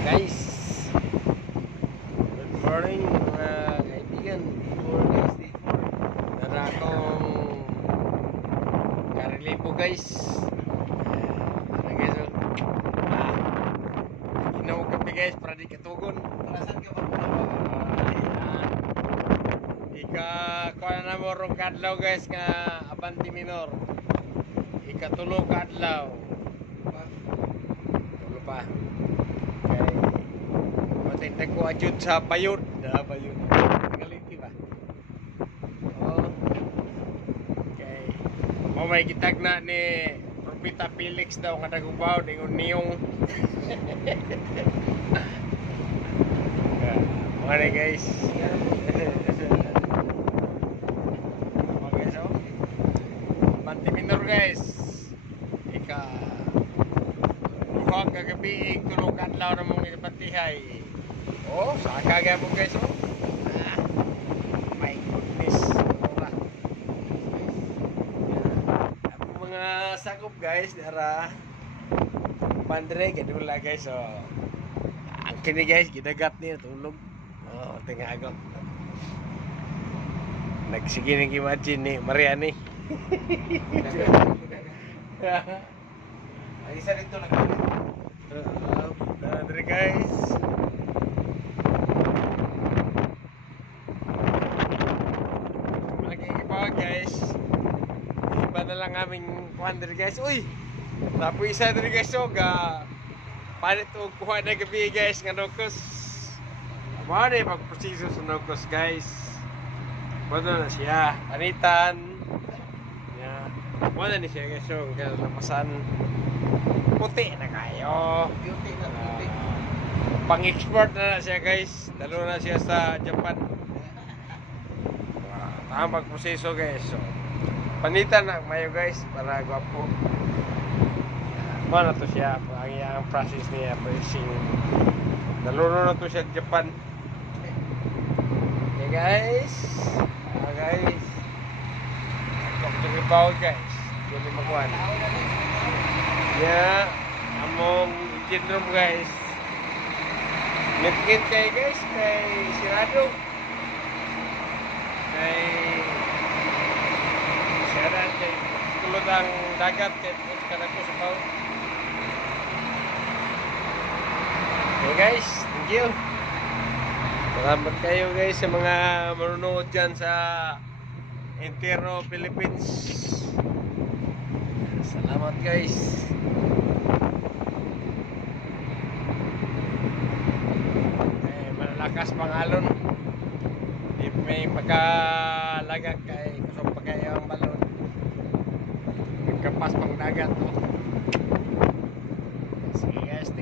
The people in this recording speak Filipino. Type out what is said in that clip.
Guys, good morning mga kaibigan. Before guys, day 4 nara akong karilipo guys. Tara guys, ginawa kami guys para di katugon. Saan ka ba? Kuha na mo rong kadlaw guys nga Abante Minor. Ikatulo kadlaw. Tulo pa. Matay ko ajud sa bayod. Bayod. Galiti ba? Oh. Okay. May gitag na ni Propita Felix daw nga dagubaw dingon niyong. Mga guys. Abante Minor guys. Duha ka gabi tulog adlaw na mong ipatihay. Oh, saka ga mo guys oh. My goodness. Ora. Ang mga sakop guys dara pandre gadula guys oh. Ang kini guys gidagat ni tulog. Oh, tingagap. Nagsige ning imagine ni Mariani. Ay, isa dito lang. Dari guys. Lagi iba guys. Iba na lang aming kuhan dari guys. Uy! Tapo isa dari guys so ga palit o kuha na gabi guys nga nukos. Mga na pagproseso sa nukos guys. Wala na siya. Panitan. Wala na siya guys so kalapasan. Puti na kayo. Beauty na, beauty. Pang-export na siya guys. Dalo na siya sa Japan. Tamang proseso guys. So, panitan na mayo guys para gwapo. Mana to siya ang iyang process niya pressing. Dalo na to siya Japan. Okay guys. Guys. Talk about guys. Hindi makuha. Ya, among engine room guys. Ngit-ngit kay guys, kay sirado. Kay sirado kay kulod ang dagat kay put ka na ko sa pao. Okay guys, thank you. Salamat kayo guys sa mga manunood dyan sa Intero Philippines. Salamat guys. Malalakas pang alon. If may pagkalagag kay kusog pa kayo ang balon. Magkapas pang dagat. Sige guys,